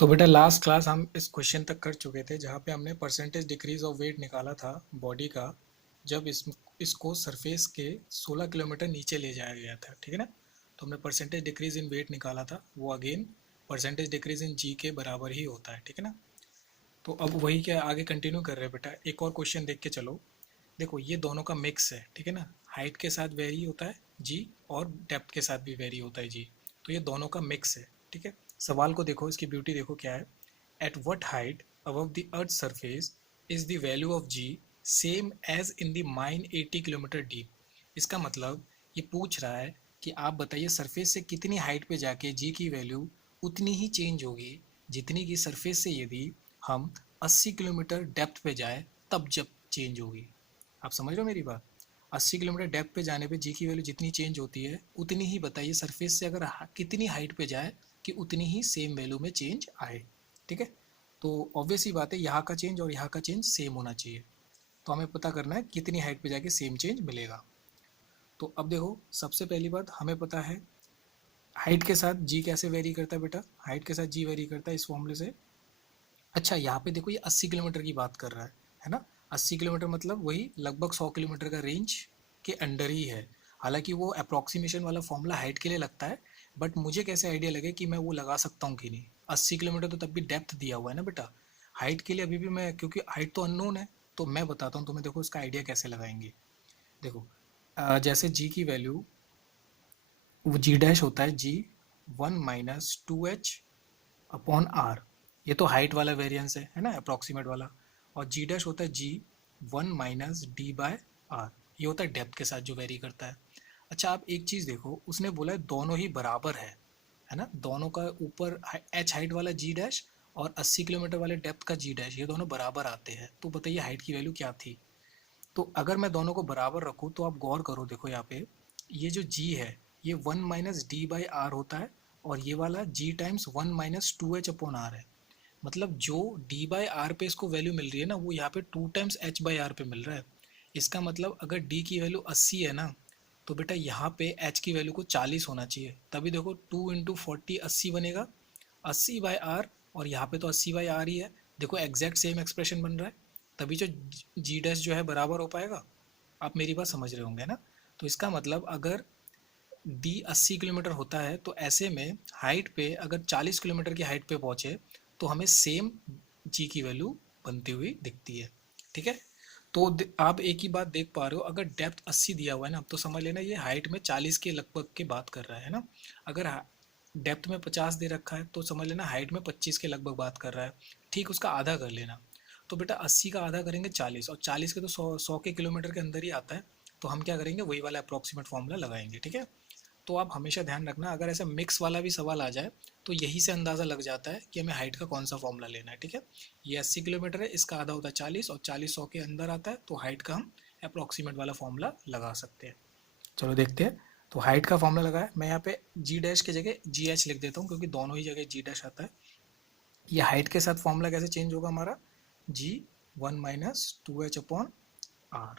तो बेटा last class हम इस क्वेश्चन तक कर चुके थे जहाँ पे हमने परसेंटेज डिक्रीज ऑफ वेट निकाला था बॉडी का जब इसको सरफेस के 16 किलोमीटर नीचे ले जाया गया था। ठीक है ना। तो हमने परसेंटेज डिक्रीज इन वेट निकाला था, वो अगेन परसेंटेज डिक्रीज इन जी के बराबर ही होता है। ठीक है ना। तो अब वही क्या आगे कंटिन्यू कर रहे हैं बेटा। एक और क्वेश्चन देख के चलो। देखो ये दोनों का मिक्स है। ठीक है ना। हाइट के साथ वेरी होता है जी और डेप्थ के साथ भी वेरी होता है जी। तो ये दोनों का मिक्स है। ठीक है। सवाल को देखो, इसकी ब्यूटी देखो क्या है। At what height above the earth surface is the value of g same as in the mine 80 kilometre deep. इसका मतलब ये पूछ रहा है कि आप बताइए सरफेस से कितनी हाइट पे जाके जी की वैल्यू उतनी ही चेंज होगी जितनी की सरफेस से यदि हम 80 किलोमीटर डेप्थ पे जाए तब जब चेंज होगी। आप समझ रहे हो मेरी बात। 80 किलोमीटर डेप्थ पे जाने पे जी की वैल्यू जितनी चेंज होती है उतनी ही बताइए सरफेस से अगर कितनी हाइट पे जाए कि उतनी ही सेम वैल्यू में चेंज आए। ठीक है। तो ऑब्वियस ही बात है, यहाँ का चेंज और यहाँ का चेंज सेम होना चाहिए। तो हमें पता करना है कितनी हाइट पे जाके सेम चेंज मिलेगा। तो अब देखो, सबसे पहली बात हमें पता है हाइट के साथ जी कैसे वेरी करता है बेटा। हाइट के साथ जी वेरी करता है इस फॉर्मूले से। अच्छा, यहाँ पे देखो ये 80 किलोमीटर की बात कर रहा है ना। 80 किलोमीटर मतलब वही लगभग 100 किलोमीटर का रेंज के अंडर ही है। हालांकि वो अप्रोक्सीमेशन वाला फॉर्मूला हाइट के लिए लगता है, बट मुझे कैसे आइडिया लगे कि मैं वो लगा सकता हूँ कि नहीं। 80 किलोमीटर तो तब भी डेप्थ दिया हुआ है ना बेटा। हाइट के लिए अभी भी मैं, क्योंकि हाइट तो अननोन है, तो मैं बताता हूँ तुम्हें। देखो इसका आइडिया कैसे लगाएंगे। देखो जैसे जी की वैल्यू, वो जी डैश होता है जी 1 - 2h अपॉन आर। ये तो हाइट वाला वेरिएंस है ना, अप्रोक्सीमेट वाला। और जी डैश होता है जी 1 - d/r। ये होता है डेप्थ के साथ जो वेरी करता है। अच्छा, आप एक चीज़ देखो, उसने बोला है दोनों ही बराबर है ना। दोनों का ऊपर एच हाइट वाला जी डैश और 80 किलोमीटर वाले डेप्थ का जी डैश, ये दोनों बराबर आते हैं। तो बताइए हाइट की वैल्यू क्या थी। तो अगर मैं दोनों को बराबर रखूँ तो आप गौर करो, देखो यहाँ पे ये जो g है ये 1 - d/r होता है, और ये वाला g टाइम्स 1 - 2h/r है। मतलब जो d/r पे इसको वैल्यू मिल रही है ना, वो यहाँ पे 2 टाइम्स h/r पे मिल रहा है। इसका मतलब अगर d की वैल्यू 80 है ना, तो बेटा यहाँ पे h की वैल्यू को 40 होना चाहिए। तभी देखो 2 × 40 80 बनेगा, 80/r। और यहाँ पे तो 80/r ही है। देखो एग्जैक्ट सेम एक्सप्रेशन बन रहा है, तभी जो जी डैश जो है बराबर हो पाएगा। आप मेरी बात समझ रहे होंगे ना। तो इसका मतलब अगर डी 80 किलोमीटर होता है तो ऐसे में हाइट पे अगर 40 किलोमीटर की हाइट पे पहुंचे तो हमें सेम जी की वैल्यू बनती हुई दिखती है। ठीक है। तो आप एक ही बात देख पा रहे हो, अगर डेप्थ 80 दिया हुआ है ना, तो समझ लेना ये हाइट में 40 के लगभग की बात कर रहा है ना। अगर डेप्थ में 50 दे रखा है तो समझ लेना हाइट में 25 के लगभग बात कर रहा है। ठीक उसका आधा कर लेना। तो बेटा 80 का आधा करेंगे 40, और 40 के तो 100 के किलोमीटर के अंदर ही आता है। तो हम क्या करेंगे, वही वाला अप्रॉक्सीमेट फॉर्मूला लगाएंगे। ठीक है। तो आप हमेशा ध्यान रखना, अगर ऐसे मिक्स वाला भी सवाल आ जाए तो यही से अंदाज़ा लग जाता है कि हमें हाइट का कौन सा फॉर्मूला लेना है। ठीक है। ये 80 किलोमीटर है, इसका आधा होता है 40, और 40 100 के अंदर आता है, तो हाइट का हम अप्रॉक्सीमेट वाला फॉर्मूला लगा सकते हैं। चलो देखते हैं। तो हाइट का फॉर्मूला लगा है, मैं यहाँ पे जी डैश की जगह जी एच लिख देता हूँ, क्योंकि दोनों ही जगह जी डैश आता है। ये हाइट के साथ फॉर्मूला कैसे चेंज होगा हमारा, जी 1 - 2h/r।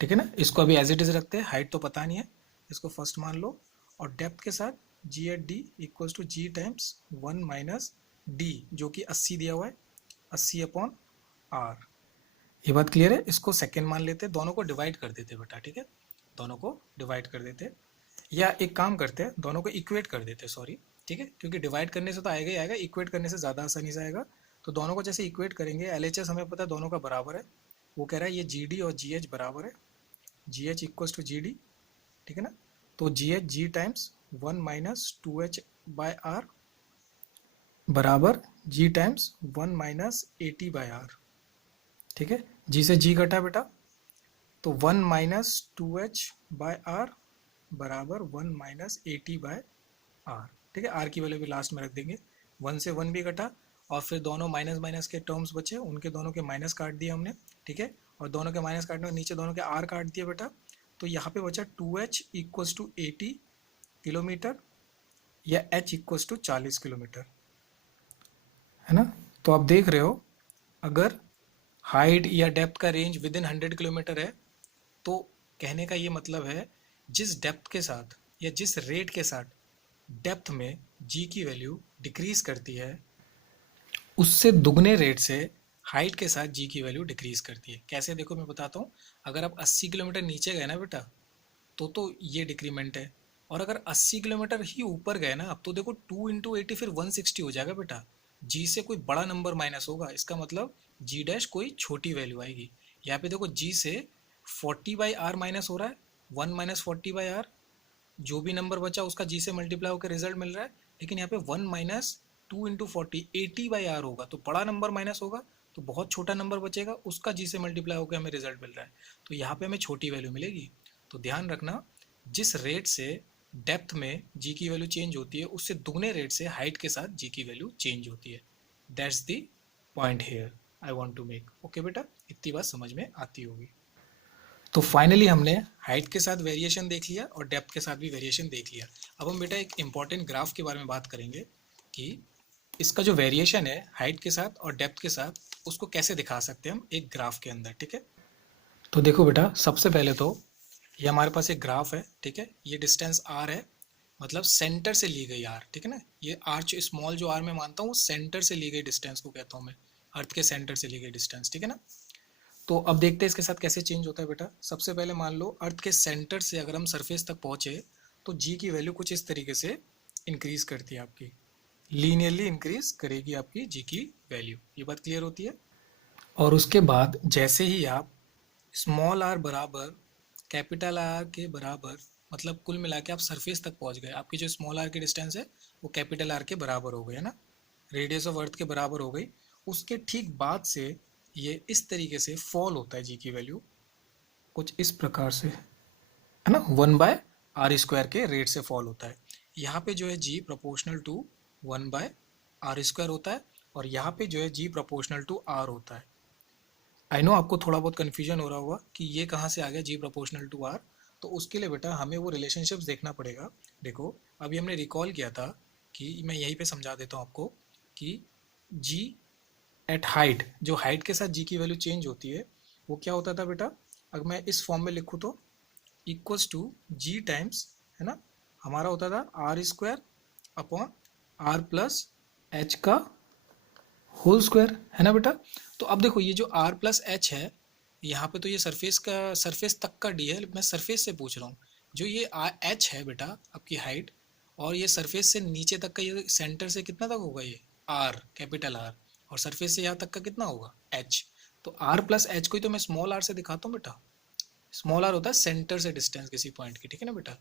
ठीक है ना। इसको अभी एज इट इज रखते हैं, हाइट तो पता नहीं है, इसको फर्स्ट मान लो। और डेप्थ के साथ g at d equals to g times 1 - d, जो कि 80 दिया हुआ है, 80/r। ये बात क्लियर है। इसको सेकेंड मान लेते, दोनों को डिवाइड कर देते बेटा। ठीक है। दोनों को डिवाइड कर देते, या एक काम करते हैं दोनों को इक्वेट कर देते, सॉरी। ठीक है, क्योंकि डिवाइड करने से तो आएगा ही आएगा, इक्वेट करने से ज़्यादा आसानी से आएगा। तो दोनों को जैसे इक्वेट करेंगे, एल हमें पता है दोनों का बराबर है। वो कह रहा है ये जी डी और जी एच बराबर है, g h equals to g d. ठीक है ना। तो जी एच जी टाइम्स 1 - 2h/r बराबर जी टाइम्स 1 - 80/r। ठीक है। जी से जी घटा बेटा, तो 1 - 2h/r बराबर 1 - 80/r। ठीक है। आर की वैल्यू भी लास्ट में रख देंगे। 1 से 1 भी कटा, और फिर दोनों माइनस माइनस के टर्म्स बचे, उनके दोनों के माइनस काट दिए हमने। ठीक है। और दोनों के माइनस काटने और नीचे दोनों के आर काट दिए बेटा। तो यहाँ पे बचा 2h इक्वल्स टू 80 किलोमीटर, या h इक्वल्स टू 40 किलोमीटर, है ना। तो आप देख रहे हो, अगर हाइट या डेप्थ का रेंज विद इन 100 किलोमीटर है, तो कहने का ये मतलब है जिस डेप्थ के साथ या जिस रेट के साथ डेप्थ में जी की वैल्यू डिक्रीज करती है, उससे दुगने रेट से हाइट के साथ जी की वैल्यू डिक्रीज करती है। कैसे, देखो मैं बताता हूँ। अगर आप 80 किलोमीटर नीचे गए ना बेटा, तो ये डिक्रीमेंट है। और अगर 80 किलोमीटर ही ऊपर गए ना, अब तो देखो 2 × 80 फिर 160 हो जाएगा बेटा। जी से कोई बड़ा नंबर माइनस होगा, इसका मतलब जी डैश कोई छोटी वैल्यू आएगी। यहाँ पे देखो जी से 40/r माइनस हो रहा है, 1 - 40/r, जो भी नंबर बचा उसका जी से मल्टीप्लाई होकर रिजल्ट मिल रहा है। लेकिन यहाँ पे 1 - 2 × 40 80/r होगा, तो बड़ा नंबर माइनस होगा, तो बहुत छोटा नंबर बचेगा, उसका जी से मल्टीप्लाई होकर हमें रिजल्ट मिल रहा है। तो यहाँ पे हमें छोटी वैल्यू मिलेगी। तो ध्यान रखना, जिस रेट से डेप्थ में जी की वैल्यू चेंज होती है, उससे दुगने रेट से हाइट के साथ जी की वैल्यू चेंज होती है। That's the point here I want to make. Okay बेटा, इतनी बात समझ में आती होगी। तो फाइनली हमने हाइट के साथ वेरिएशन देख लिया और डेप्थ के साथ भी वेरिएशन देख लिया। अब हम बेटा एक इंपॉर्टेंट ग्राफ के बारे में बात करेंगे कि इसका जो वेरिएशन है हाइट के साथ और डेप्थ के साथ, उसको कैसे दिखा सकते हैं हम एक ग्राफ के अंदर। ठीक है, तो देखो बेटा, सबसे पहले तो ये हमारे पास एक ग्राफ है। ठीक है, ये डिस्टेंस आर है, मतलब सेंटर से ली गई आर। ठीक है ना, ये आर जो स्मॉल जो आर मैं मानता हूँ, वो सेंटर से ली गई डिस्टेंस को कहता हूँ मैं, अर्थ के सेंटर से ली गई डिस्टेंस। ठीक है ना, तो अब देखते हैं इसके साथ कैसे चेंज होता है बेटा। सबसे पहले मान लो अर्थ के सेंटर से अगर हम सरफेस तक पहुंचे, तो जी की वैल्यू कुछ इस तरीके से इंक्रीज करती है आपकी, लीनियरली इंक्रीज करेगी आपकी जी की वैल्यू। ये बात क्लियर होती है। और उसके बाद जैसे ही आप स्मॉल आर बराबर कैपिटल आर के बराबर, मतलब कुल मिला के आप सरफेस तक पहुंच गए, आपकी जो स्मॉल आर की डिस्टेंस है वो कैपिटल आर के बराबर हो गई है ना, रेडियस ऑफ अर्थ के बराबर हो गई। उसके ठीक बाद से ये इस तरीके से फॉल होता है जी की वैल्यू, कुछ इस प्रकार से, है ना, 1/r² के रेट से फॉल होता है। यहाँ पे जो है जी प्रोपोर्शनल टू 1/r² होता है, और यहाँ पे जो है जी प्रोपोर्शनल टू आर होता है। आई नो आपको थोड़ा बहुत कन्फ्यूजन हो रहा होगा कि ये कहाँ से आ गया जी प्रोपोर्शनल टू आर। तो उसके लिए बेटा हमें वो रिलेशनशिप्स देखना पड़ेगा। देखो, अभी हमने रिकॉल किया था कि मैं यहीं पे समझा देता हूँ आपको कि जी एट हाइट, जो हाइट के साथ जी की वैल्यू चेंज होती है, वो क्या होता था बेटा। अगर मैं इस फॉर्म में लिखूँ तो इक्वल्स टू जी टाइम्स, है ना, हमारा होता था r² upon r plus H का होल स्क्वायर, है ना बेटा। तो अब देखो ये जो r प्लस एच है, यहाँ पे तो ये सरफेस का, सरफेस तक का डी है, मैं सरफेस से पूछ रहा हूँ। जो ये एच है बेटा आपकी हाइट, और ये सरफेस से नीचे तक का, ये सेंटर से कितना तक होगा, ये आर, कैपिटल आर, और सरफेस से यहाँ तक का कितना होगा एच। तो आर प्लस एच को ही तो मैं स्मॉल आर से दिखाता हूँ बेटा। स्मॉल आर होता है सेंटर से डिस्टेंस किसी पॉइंट की। ठीक है ना बेटा,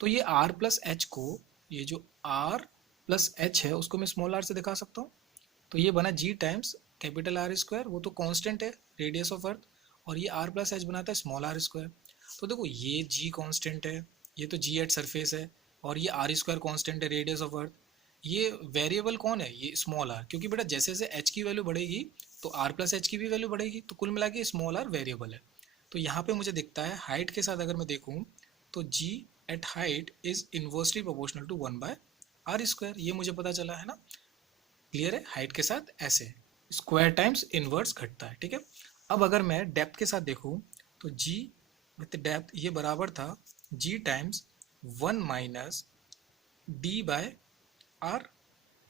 तो ये आर प्लस एच को, ये जो आर प्लस एच है उसको मैं स्मॉल आर से दिखा सकता हूँ। तो ये बना जी टाइम्स कैपिटल आर स्क्वायर, वो तो कांस्टेंट है, रेडियस ऑफ अर्थ, और ये आर प्लस एच बनाता है स्मॉल आर स्क्वायर। तो देखो ये जी कांस्टेंट है, ये तो जी एट सरफेस है, और ये आर स्क्वायर कांस्टेंट है, रेडियस ऑफ अर्थ। ये वेरिएबल कौन है, ये स्मॉल आर, क्योंकि बेटा जैसे जैसे एच की वैल्यू बढ़ेगी तो आर प्लस एच की भी वैल्यू बढ़ेगी, तो कुल मिला के स्मॉल आर वेरिएबल है। तो यहाँ पे मुझे दिखता है हाइट के साथ अगर मैं देखूँ, तो g at height is inversely proportional to 1/r², ये मुझे पता चला है ना। क्लियर है, हाइट के साथ ऐसे स्क्वायर टाइम्स इनवर्स घटता है। ठीक है, अब अगर मैं डेप्थ के साथ देखूं, तो जी विथ डेप्थ ये बराबर था जी टाइम्स 1 - d/r।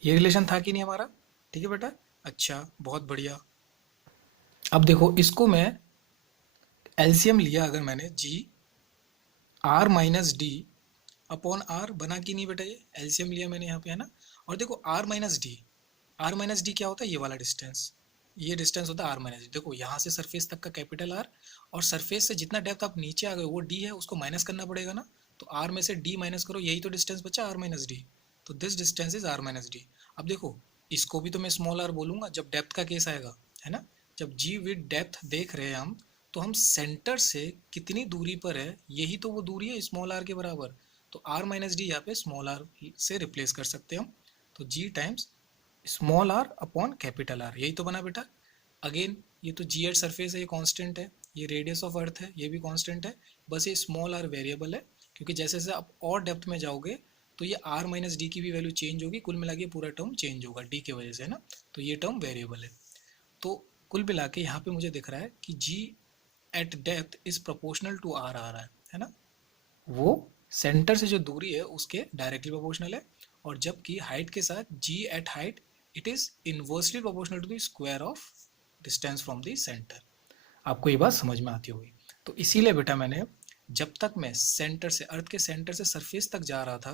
ये रिलेशन था कि नहीं हमारा। ठीक है बेटा, अच्छा बहुत बढ़िया। अब देखो इसको मैं एलसीएम लिया अगर मैंने, जी r - d अपॉन आर बना कि नहीं बेटा, ये एलसीएम लिया मैंने यहाँ पे, है ना। और देखो r - d क्या होता है, ये वाला डिस्टेंस, ये डिस्टेंस होता है r - d। देखो यहाँ से सरफेस तक का कैपिटल आर, और सरफेस से जितना डेप्थ आप नीचे आ गए वो डी है, उसको माइनस करना पड़ेगा ना। तो आर में से डी माइनस करो, यही तो डिस्टेंस बचा r - d। तो this distance is r - d। अब देखो इसको भी तो मैं स्मॉल आर बोलूंगा जब डेप्थ का केस आएगा, है ना। जब जी विद डेप्थ देख रहे हैं हम, तो हम सेंटर से कितनी दूरी पर है, यही तो वो दूरी है स्मॉल आर के बराबर। तो r - d यहाँ पे स्मॉल आर से रिप्लेस कर सकते हैं हम। तो g times small r upon capital R, यही तो बना बेटा। अगेन ये तो जी एट सरफेस है, ये कांस्टेंट है, ये रेडियस ऑफ अर्थ है, ये भी कांस्टेंट है, बस ये स्मॉल आर वेरिएबल है, क्योंकि जैसे जैसे आप और डेप्थ में जाओगे तो ये r - d की भी वैल्यू चेंज होगी, कुल मिला के पूरा टर्म चेंज होगा डी की वजह से, है ना। तो ये टर्म वेरिएबल है। तो कुल मिला के यहाँ पे मुझे दिख रहा है कि g at depth is proportional to r आ रहा है ना। वो सेंटर से जो दूरी है उसके डायरेक्टली प्रोपोर्शनल है, और जबकि हाइट के साथ g at height it is inversely proportional to the square of distance from the centre. आपको ये बात समझ में आती होगी। तो इसीलिए बेटा मैंने जब तक मैं सेंटर से अर्थ के सेंटर से सरफेस तक जा रहा था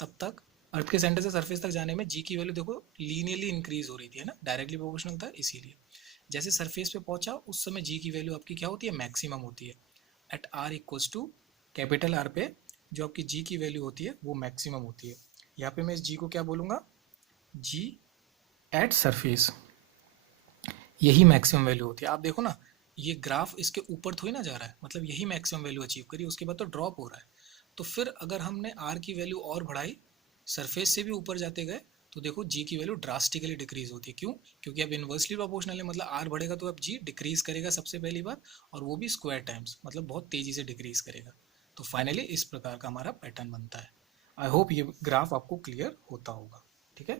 तब तक अर्थ के सेंटर से सरफेस तक जाने में जी की वैल्यू देखो लीनियरली इंक्रीज हो रही थी, है ना, डायरेक्टली प्रोपोर्शनल था। इसीलिए जैसे सरफेस पे पहुंचा उस समय जी की वैल्यू आपकी क्या होती है, मैक्सिमम होती है। At r equals to capital R पे जो आपकी जी की वैल्यू होती है वो मैक्सिमम होती है। यहाँ पे मैं इस जी को क्या बोलूँगा, जी एट सरफेस, यही मैक्सिमम वैल्यू होती है। आप देखो ना ये ग्राफ इसके ऊपर थोड़ी ना जा रहा है, मतलब यही मैक्सिमम वैल्यू अचीव करी, उसके बाद तो ड्रॉप हो रहा है। तो फिर अगर हमने आर की वैल्यू और बढ़ाई, सरफेस से भी ऊपर जाते गए, तो देखो जी की वैल्यू ड्रास्टिकली डिक्रीज होती है। क्यों? क्योंकि अब इन्वर्सली प्रोपोर्शनल है, मतलब आर बढ़ेगा तो अब जी डिक्रीज करेगा सबसे पहली बात, और वो भी स्क्वायर टाइम्स, मतलब बहुत तेजी से डिक्रीज करेगा। तो फाइनली इस प्रकार का हमारा पैटर्न बनता है। आई होप ये ग्राफ आपको क्लियर होता होगा। ठीक है।